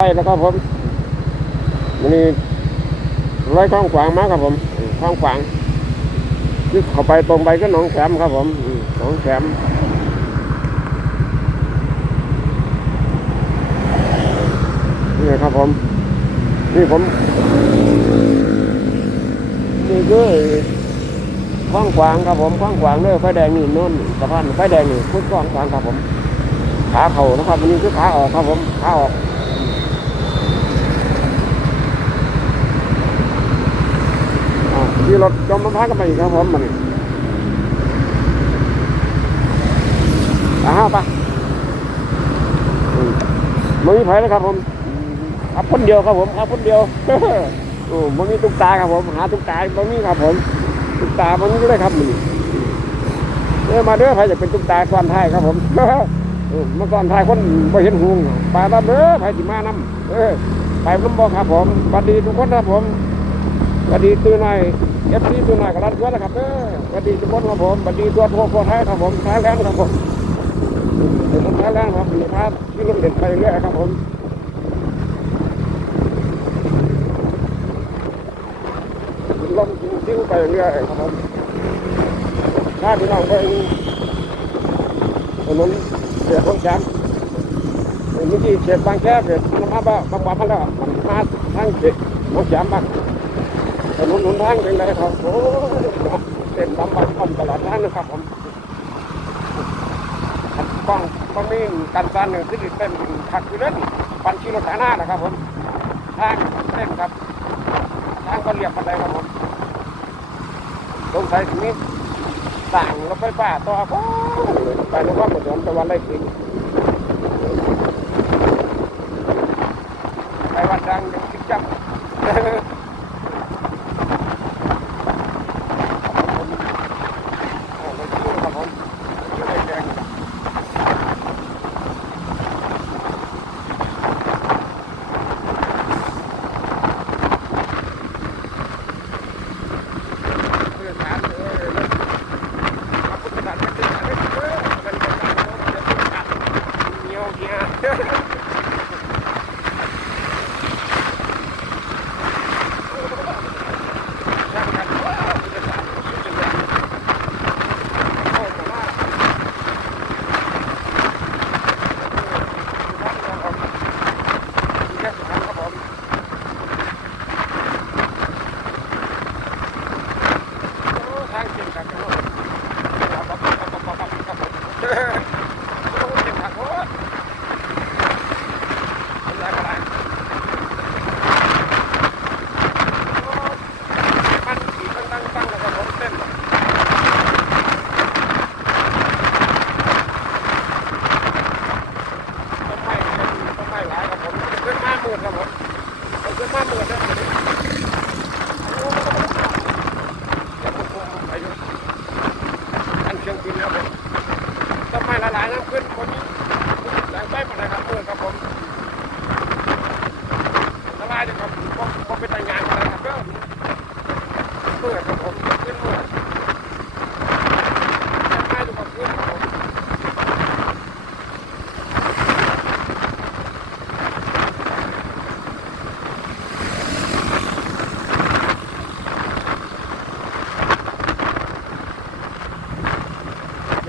ไปแล้วครับผมมันนี่ร้อยข้างขวางมากครับผมข้างขวางคือเข้าไปตรงไปก็หนองแขมครับผมหนองแขมนี่ครับผม นี่ผมนี่คือข้างขวางครับผมข้างขวางเลยไฟแดงนี่โน่นสะพานไฟแดงนี่พุทธข้างขวางครับผม ขาเข่านะครับอันนี้คือขาออกครับผมขาออก อ่า ที่รถจมน้ำพักกันไปอีกครับผมมันอ่าฮะปะมันมีไผ่แล้วครับผมขับคนเดียวครับผมขับคนเดียวโอ้มันมีตุ๊กตาครับผมหาตุ๊กตามันมีครับผมตุ๊กตามันก็เลยครับมันเออมาเด้อใครอยากเป็นตุ๊กตาก่อนไทยครับผมเออมื่อก่อนไทยคนไม่เห็นหุงไปรับเด้อไปสิมานํเออไปน้ำบ่ครับผมสวัสดีทุกคนครับผมสวัสดีตัวหน่อย เอฟซีตัวหน่อยกับรันตัวนะครับเด้อสวัสดีทุกคนครับผมสวัสดีตัวพวทั่วไทยครับผมท้ายแลนด์ครับผมเป็นท้ายแลนด์ครับมีพาร์ทที่ลงเด่นไปเรื่อยครับผมลงทิ้งไปเรื่อยครับผมถ้าพี่น้องไปถนนเสียของแชมป์เมื่อกี้เขตบางแคเขตน้ำมาบ้าบางบ้านมาแล้วมาทางเขตของแชมป์บ้าง ถนนหนทางเป็นไรครับโอ้ยเต็มลำบากคอมตลอดทางนะครับผมอันกล้องกล้องนี่กันซันหนึ่งที่เต้นขัดอยู่เล่นปันชิโลฐานานะครับผมทางเต้นครับทางก็เรียบกันเลยครับผมสงสัยถึงนี้สั่งรถไฟฟ้าต่อโอ้ยไปนครปฐมตะวันไรกินไปวัดดังยังคิดจับ โอ้ไม่ชื่อครับผมชื่อไอ้แดงเพื่อนถามเออมาพุทธศาสนาพุทธศาสนาเออมันเป็นการโน้มจะต้องการเหนียวเหี้ยช่างกันว่าพุทธศาสนาพุทธศาสนาโอ้แต่ว่า แค่สามครับผมโอ้ทางเก่งขัดกันเลยปั๊บปั๊บปั๊บปั๊บปั๊บปั๊บครับผมโอ้เก่งขัดโอ้อะไรอะไรโอ้มันขี่ตั้งตั้งตั้งแล้วครับผมเต้นต้นไม้ต้นไม้หลายครับผมขึ้นมา หมื่นครับผมขึ้นมาหมื่นนะโอ้จะควบคุมไปอยู่อันเชียงบินครับผมต้นไม้หลายๆน้ำขึ้นคนนี้แรงไปหมดเลยครับหมื่นครับผมละลายเลยครับผมผมเป็นแต่งงานอะไรครับเด้อหมื่นครับผมขึ้นหมื่นต้นไม้ทุกคนขึ้นครับผม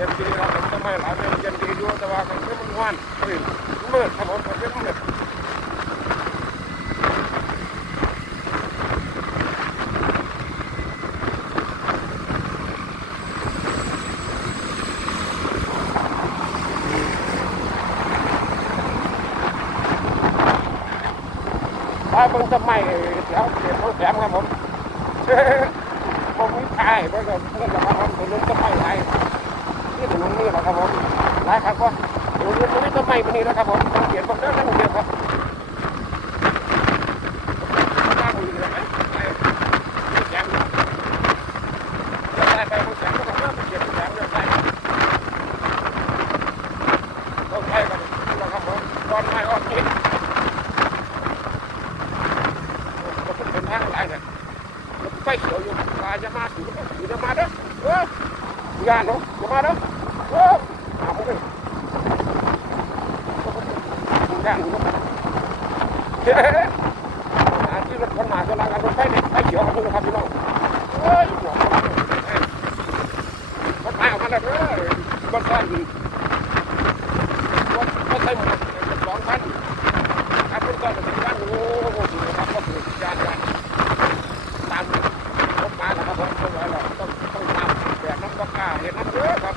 เย็นดีครับผมทำไมหลายเป็นเย็นดีด้วยแต่ว่ามันไม่มันว่านเฮ้ยมืดครับผมมันไม่มืดถ้าเบิ่งทำไมแถวเขตของแถมครับผมผมมีทายเบิ่งก็เบิ่งกับผมถนนทำไมหลายนี่ นี่ถนนนี่แหละครับผมหลายครับว่าถนนนี้ไม่ต้นไม้มันนี่แล้วครับผมต้องเขียนผมเดินทั้งเดียวครับข้างอยู่เลยไหมไปแจมได้ไปผมแจมก็ต้องเริ่มเขียนแจมเรื่อยไปต้องไปกันแล้วครับผมตอนไม่ออกนี่ก็เป็นทางหลายเนี่ยไฟเขียวอยู่ลายจะมาถึงถึงจะมาเด้อเอองานเนาะจะมาเด้อโอ้หาผมเลยงานเนาะ หาที่รถคนมาตัวละกันรถไฟเนี่ยไฟเขียวครับพี่น้องครับพี่น้องเอ้ยหัวรถไฟออกมาแล้วเด้ อบนซ้อนรถรถไฟหมดสองพันครับบนซ้อนเป็นพันโอ้โหสุดครับก็สุดยอดกันตามรถมาแล้วครับผมต้องรอต้องต้องตามแบบน้ำตกกาเห็นน้ำเยอะครับ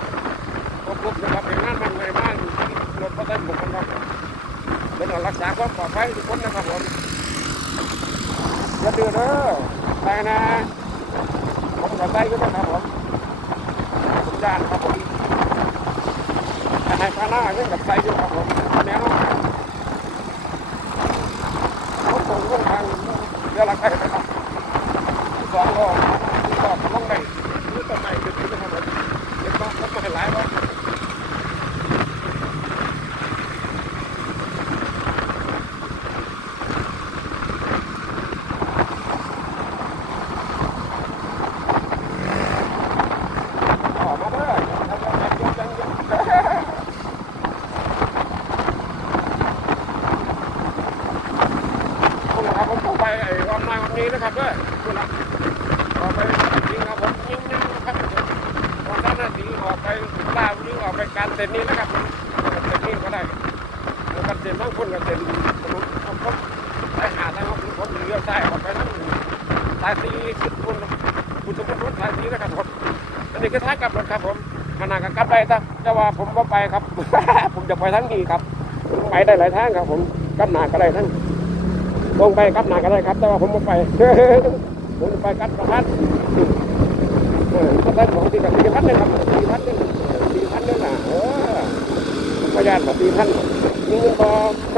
ก็ครบนะครับเป็นงานมันใหม่มากรถรถไฟหมดครับเป็นรักษาความปลอดภัยทุกคนนะครับผมอย่าดื้อเด้อไปนะผมกับไส้ก็ต้ครับผมผมจานครับ ให้พาหน้าเรื่องกับไส้อยู่ครับผมแนวผมส่งลงทางเรือหลักไส้นะครับสองรอบรอบลงไปนี่ต้นไม้ขึ้นที่นะครับผมเดี๋ยวต้องต้องมาหลายรอบ ออกมาเด้อทำงานเยอะจังเยอะผมครับผมต้องไปไอ้วันมาวันนี้นะครับเด้อคุณละออกไปยิงครับผมยิงยิงครับวันนั้นน่ะสีออกไปลาวิ่งออกไปการเต้นนี้นะครับเต้นนี้ก็ได้การ เต้นบางคนก็เต้นผมผมไปหาทางผมผมเลี้ยวซ้ายออกไปทั้งสายสีสุดคุณคุณสมบูรณ์สายสีนะครับผมอันนี้ก็ท้ายกลับรถครับผมขนาดกับกลับไปแต่จะว่าผมก็ไปครับ ผมจะไปทั้งนี้ครับไปได้หลายทางครับ ผมกลับหนาก็ได้ทั้งตรงไปกลับหนาก็ได้ครับ แต่ว่าผมไม่ไปผมไปกลับประพัดเออก็ได้ของที่กับสี่พันหนึ่งครับสี่พันหนึ่งสี่พันหนึ่งนะเออพยานแบบสี่พัน มีเงินพอแฟ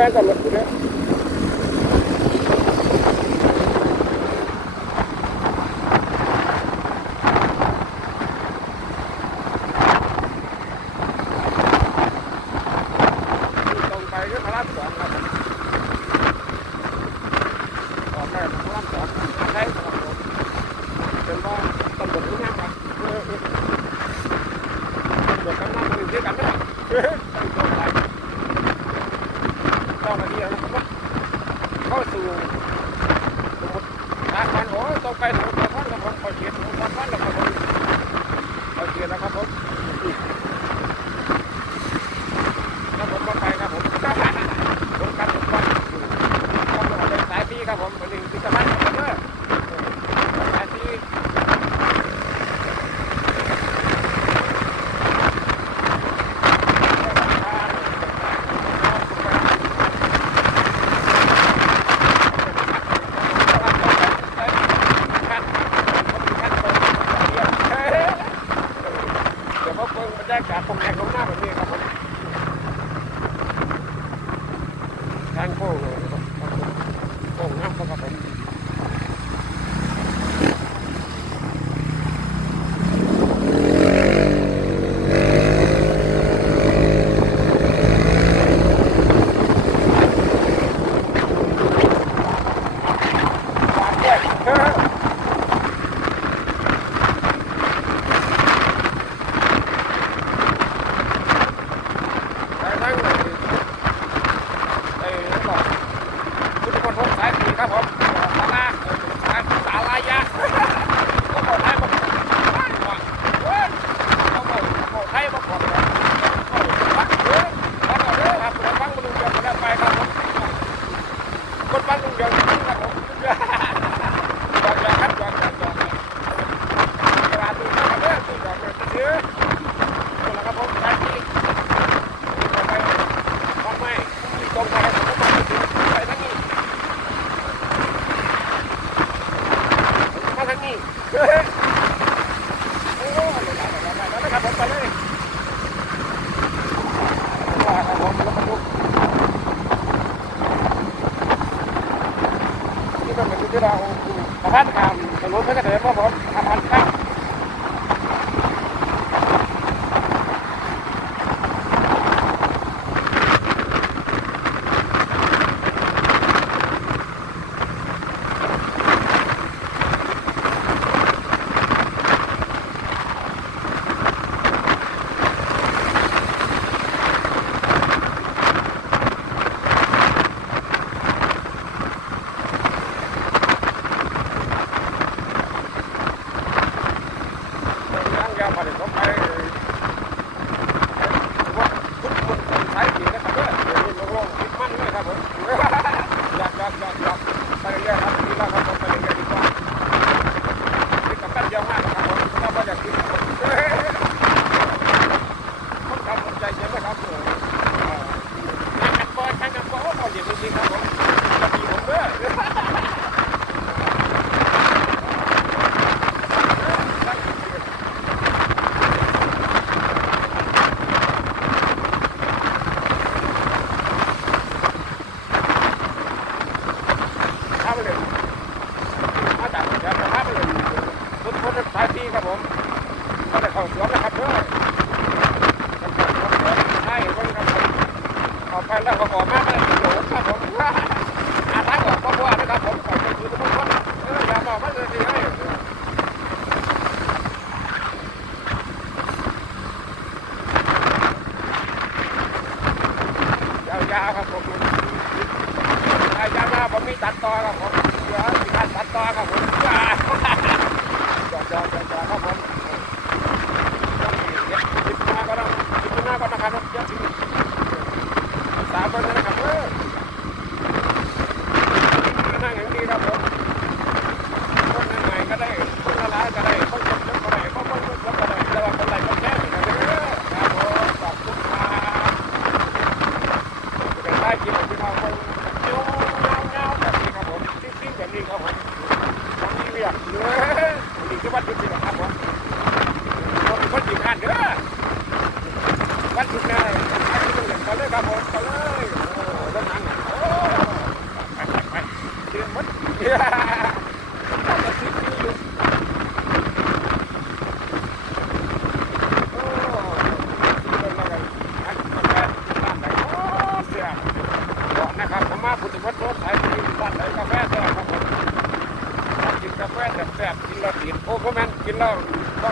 แฟแซ่บกินแล้วติดโอ้ก็แม่นกินแล้วเข้า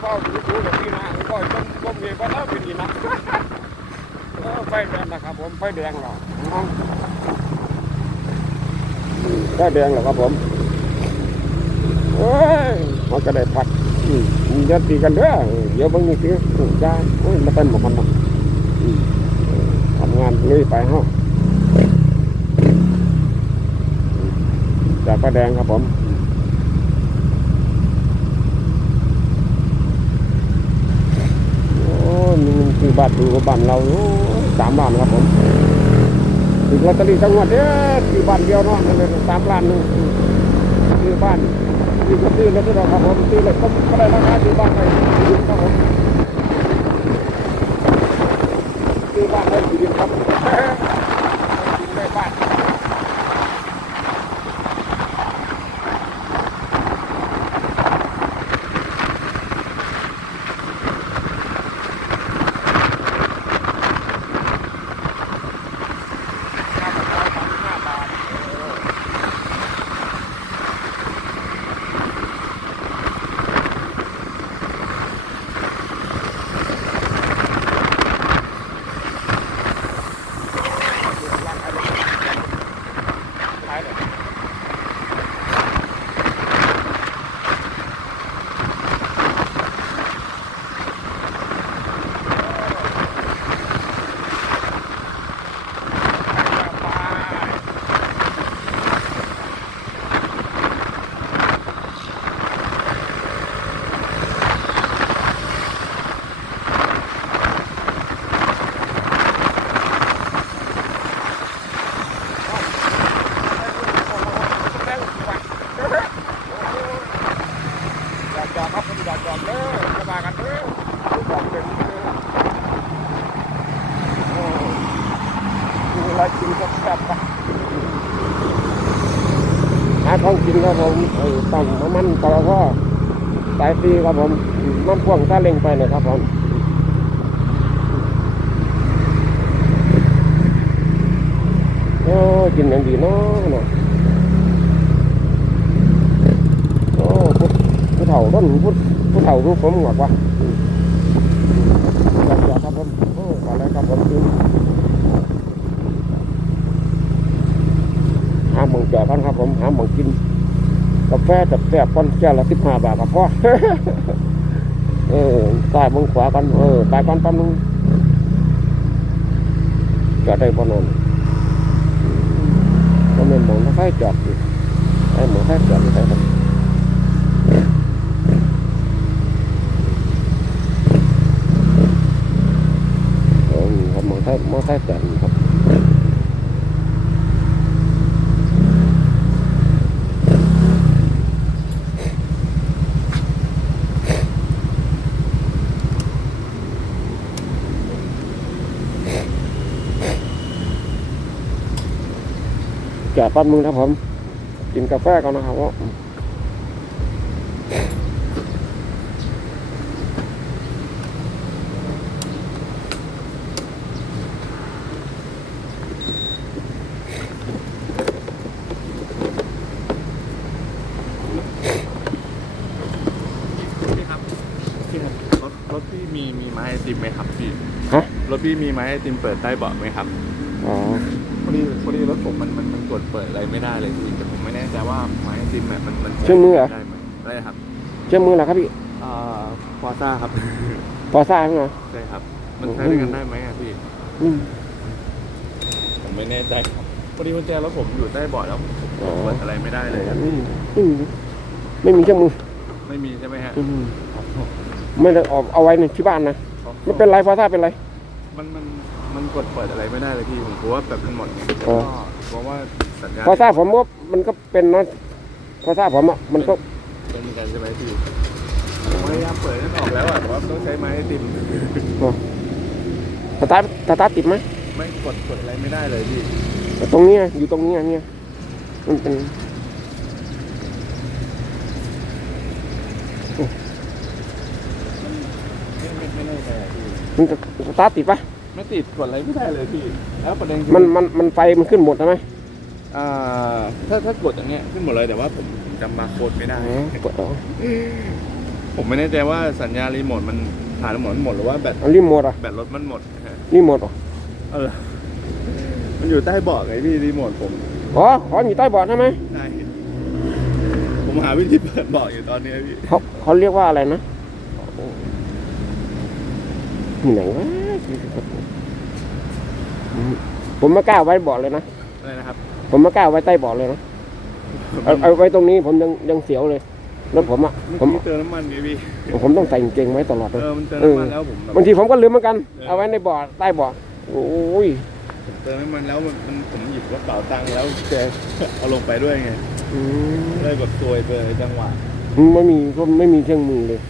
เฝ้าดูดูแบบนี้นะก็ต้นต้นเมีก็เล่าเป็นดีนะไฟแดงนะครับผมไฟแดงหรอไฟแดงหรอครับผมเอ้ยมันก็ได้ปัดอืมอย่าตีกันเด้อเดี๋ยวเบางทีคือถูกจ้าโอ้ยมาเต้นหมกมันนะอืมเออทำงานเลยไปเฮา จากไฟแดงครับผมโอ้มีเงินซื้อบ้านดูกับบ้านเราสามล้านครับผมซื้อลอตเตอรี่ทั้งหมดเนี่ยซื้อบ้านเดียวเนาะนั่นเลยสามล้านนึงซื้อบ้านซื้อก็ซื้อแล้วซื้อเราครับผมซื้อเลยก็ได้ราคาซื้อบ้านไปครับผมซื้อบ้านได้สี่เดือนครับซื้อได้บ้าน ห้าบาทสามสิบห้าบาทขายเลยอยากจอดครับผมอยากจอดเด้อจะมากันเด้อทุกคนเป็นเด้อโอ้มีอะไรกินก็แซ่บปะหาของกิน ครับผมเออตั้งน้ำมันต่อก็สายฟรีครับผมน้ำพ่วงซาเล็งไปเลยครับผมโอ้กินอย่างดีเนาะเนาะโอ้พุทผู้เฒ่าต้นพุทผู้เฒ่ารูปผมหงอกว่ะอืมอยากอยากครับผมโอ้ขอะไรครับผมกินหาหมองจอดกันครับผมหาหมองกิน กาแฟจับแซ่บก้อนแก้วละสิบห้าบาทครับพ่อเออซ้ายมองขวากันเออซ้ายกันแป๊บนึงจอดได้พอนอนก็เป็นหมองถ้าใครจอดอยู่ไอ้หมองใครจอดไม่ได้ครับเออหมองใครหมองใครจอดครับ จากบ้านมึงนะผม กินกาแฟก่อนนะครับว่ารถพี่มีมีไม้ไอติมไหมครับพี่ ฮะ รถพี่มีไม้ไอติมเปิดใต้เบาะไหมครับ อ๋อ อดีพอดีรถผมมันมันมันกดเปิดอะไรไม่ได้เลยพี่แต่ผมไม่แน่ใจว่าไม้ไอติมเนี่ยมันมันเชื่อมือเหรอ ได้ไหมได้ครับเชื่อมือเหรอครับพี่อ่าฟอร์ซ่าครับพอทราบไหม ใช่ครับ มันใช้ด้วยกันได้ไหมอะพี่ อืม ผมไม่แน่ใจครับพอดีกุญแจรถผมอยู่ใต้เบาะแล้วผมอ๋อ เปิดอะไรไม่ได้เลยครับอืมอืมไม่มีเครื่องมือไม่มีใช่ไหมฮะอืมไม่ได้เออกเอาไว้ในที่บ้านนะไม่เป็นไรพอทราบเป็นไร มันมัน มันกดเปิดอะไรไม่ได้เลยพี่ผมกลัวว่าแบบมันหมดไงอ๋อก็กลัวว่าสัญญาณพอทราบผมก็มันก็เป็นนะพอทราบผมอะมันก็เป็นเหมือนกันใช่ไหมพี่ผมพยายามเปิดให้มันออกแล้วอะแต่ว่าต้องใช้ไม้ไอติมสตาร์ทสตาร์ทติดไหมไม่กดกดอะไรไม่ได้เลยพี่ตรงนี้ไงอยู่ตรงนี้ไงเนี่ยมันเป็นไม่ไม่ไม่แน่ใจอะพี่มันจะสตาร์ทติดปะ ไม่ติดกดอะไรไม่ได้เลยพี่ แล้วประเด็นคือมันมันมันไฟมันขึ้นหมดใช่ไหมอ่าถ้าถ้ากดอย่างเงี้ยขึ้นหมดเลยแต่ว่าผมผมจำบาร์โค้ดไม่ได้ อ๋อกดเอาผมไม่แน่ใจว่าสัญญาณรีโมทมันผ่านหมดหมดหรือว่าแบตเอารีโมทอะแบตรถมันหมดนะฮะรีโมทเหรอเออ มันอยู่ใต้เบาะไงพี่รีโมทผมอ๋อขออยู่ใต้เบาะใช่ไหมใช่ผมหาวิธีเปิดเบาะอยู่ตอนเนี้ยพี่ เขาเขาเรียกว่าอะไรนะ ที่ไหนวะอืมผมไม่กล้าไว้เบาะเลยนะอะไรนะครับ ผมไม่กล้าไว้ใต้เบาะเลยนะเอาเอาไว้ตรงนี้ผมยังยังเสียวเลยรถผมอะเมื่อผมกี้เติมน้ำมันไงพี่ผมต้องใส่กางเกงไว้ตลอดเลเอยอมันเติมเออน้ำมันแล้วผมแบบบางทีผมก็ลืมเหมือนกัน เอาไว้ในเบาะใต้เบาะโอ้ยผมเติมน้ำมันแล้วมันมันผมหยิบกระเป๋าตังค์แล้วแกเอาลงไปด้วยไงอืมเลยแบบซวยไปเลยจังหวะไม่มีก็ไม่มีเครื่องมือเลย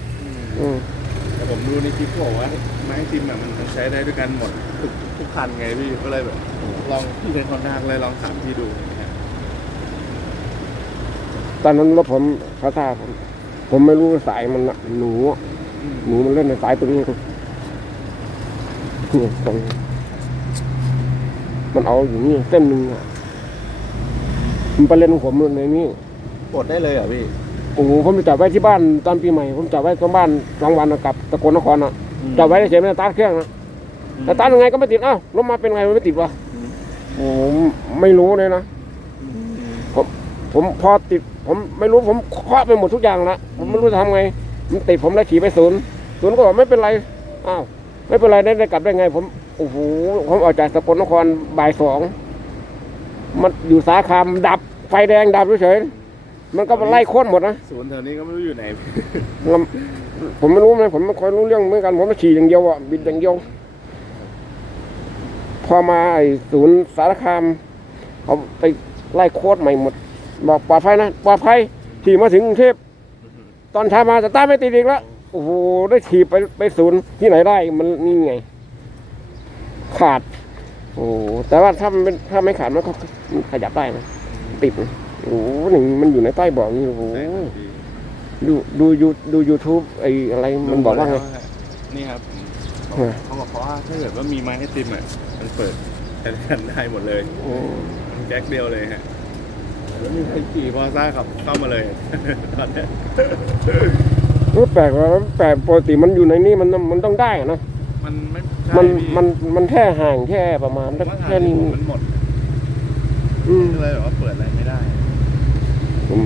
อืมแต่ ผมดูในคลิปเขาบอกว่าไม้ติมอะมันใช้ได้ด้วยกันหมดทุกทุกคันไงพี่ก็เลยแบบลองพี่เป็นคนทางเลยลองถามพี่ดูนะฮะตอนนั้นรถผมเขาท่าผมผมไม่รู้ว่าสายมันอะหนูอะอืมหนูมันเล่นในสายตรงนี้ครับเนี่ยตรงมันเอาอยู่นี่เส้นหนึ่งอะมันไปเล่นของผมในนี้กดได้เลยเหรอพี่ โอ้โหผมไปจับไว้ที่บ้านตอนปีใหม่ ผมจับไว้ที่บ้านกลางวันอะกับตะโกนนครอะจับไว้เฉยๆไม่ได้สตาร์ทเครื่องนะแต่สตาร์ทยังไงก็ไม่ติดอ้าวรถมาเป็นไงมันไม่ติดวะโอ้โหไม่รู้เลยนะผมพอติด ผมไม่รู้ผมเคาะไปหมดทุกอย่างละผมไม่รู้จะทำไง มันติดผมเลยขี่ไปศูนย์ศูนย์ก็บอกไม่เป็นไรอ้าวไม่เป็นไรได้ได้กลับได้ไง ผมโอ้โหผมออกจากสกลนครบ่ายสองมันอยู่สาขามดับไฟแดงดับเฉยๆ มันก็มาไล่โค่นหมดนะศูนย์แถวนี้ก็ไม่รู้อยู่ไหนลำผมไม่รู้เลยผมไม่ค่อยรู้เรื่องเหมือนกันผมมาขี่อย่างเดียวอะบินอย่างเดียวพอมาไอ้ศูนย์สารคามเขาไปไล่โค้ดใหม่หมดบอกปลอดภัยนะปลอดภัยขี่มาถึงกรุงเทพตอนเช้ามาแต่ตาไม่ติดอีกแล้วโอ้โหได้ขี่ไปไปศูนย์ที่ไหนได้มันนี่ไง ขาด โอ้โหแต่ว่าถ้ามันเป็นถ้าไม่ขาดมันก็มันขยับได้นะติดนะ โอ้โหหนึ่งมันอยู่ในใต้เบอกนี่โอ้โหใช่ครับพี่ดูดูยูดูยูทูบไอ้อะไรมันบอกว่าไงนี่ครับเออเขาบอกว่าถ้าเกิดว่ามีไม้ไอติมอะมันเปิดใช้กันได้หมดเลยโอ้แจ็คเดียวเลยฮะแล้วมีใครขี่พอซ่าขับเข้ามาเลยตอนเนี้ยรู้แปลกว่าแปลกปกติมันอยู่ในนี้มันมันต้องได้อะนะมันไม่มันใช่พี่มันมันแค่ห่างแค่ประมาณผมว่าทางแค่นี้ผมมันหมดอืมก็เลยแบบว่าเปิดอะไรไม่ได้ ผม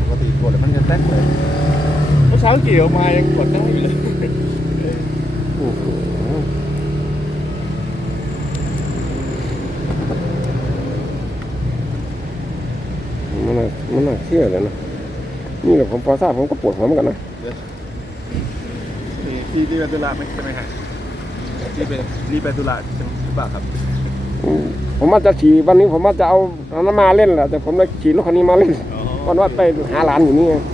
ปกติกดแล้วมันจะแท็กเลยเมื่อเช้าขี่ออกมายังกดได้อยู่เลยโอ้โหมันน่ามันน่าเชื่อเลยนะนี่แหละผมพอทราบผมก็ปวดหัวเหมือนกันนะนี่ที่ที่เป็นตุลาไหมใช่ไหมฮะที่เป็นนี่เป็นตุลาใช่หรือเปล่าครับ ผมว่าจะขี่วันนี้ผมว่าจะเอาอันนั้นมาเล่นแหละแต่ผมเลยขี่รถคันนี้มาเล่นวันว่าไปหาหลานอยู่นี่ไงอ